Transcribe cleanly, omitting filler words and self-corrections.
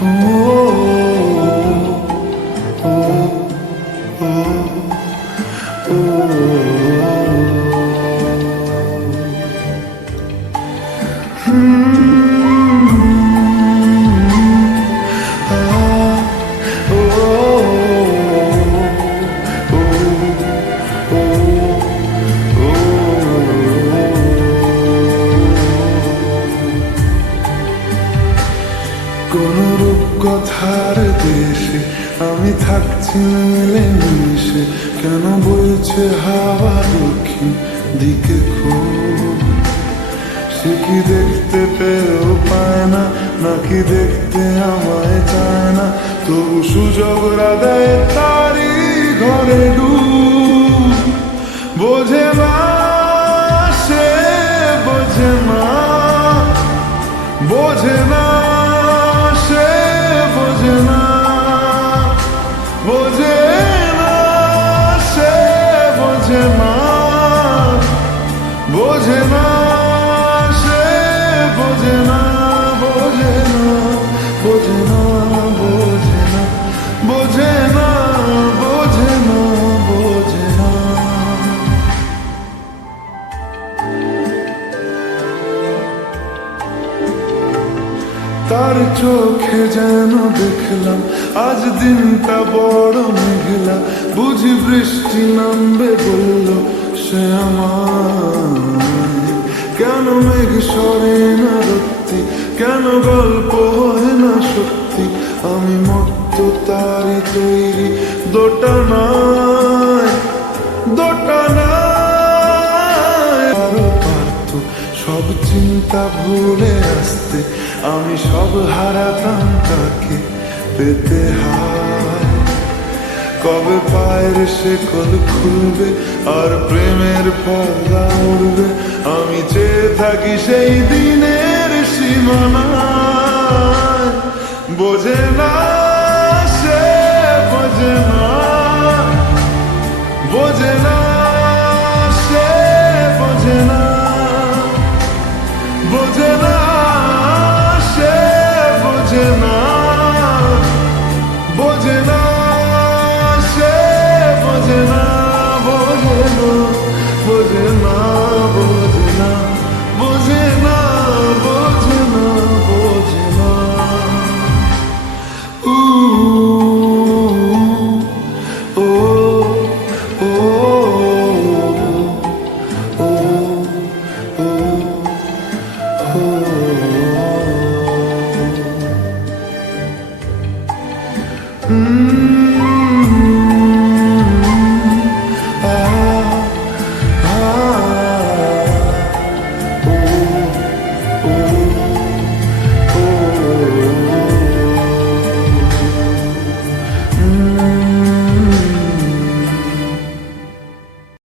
কোন রূপকথার দেশে আমি থাকছি মিলে মিশে, কেন বইছে হাওয়া দক্ষিণ দিকে খুব? সে কি দেখতে পেয়েও পায় না, নাকি দেখতে আমায় চায় না? তবু সুযোগ রাগায় তারি ঘরে ডুব। বোঝে না সে, বোঝে না, বোঝে না সে, বোঝে না, বোঝে না সে, বোঝে না, বোঝে না সে, বোঝে না, বোঝে না, বোঝে না, বোঝে না, বোঝে না, বোঝে না, বোঝে না। তার চোখে যেন দেখলাম আজ দিনটা বড় মেঘলা, বুঝি বৃষ্টি নামবে বলল সে আমায়। কেন মেঘ সরে না রত্তি, কেন গল্প হয় না সত্যি? আমি মত্ত তারি তৈরি দোটানায়, দোটানায়। আরো পারত সব চিন্তা ভুলে আসতে, আমি সব হারাতাম তাকে পেতে হায়। কবে পায়ের শেকল খুলবে আর প্রেমের পর্দা উড়বে? আমি চেয়ে থাকি সেই দিনের সীমানায়। বোঝে না সে, বোঝে না, বোঝে না সে, বোঝে না, বোঝে না সে, বোঝে না, বোঝে না সে, বোঝে না, বোঝে না, বোঝে না, বোঝে না, বোঝে না, বোঝে না, বোঝে না। ও ও ও ও ও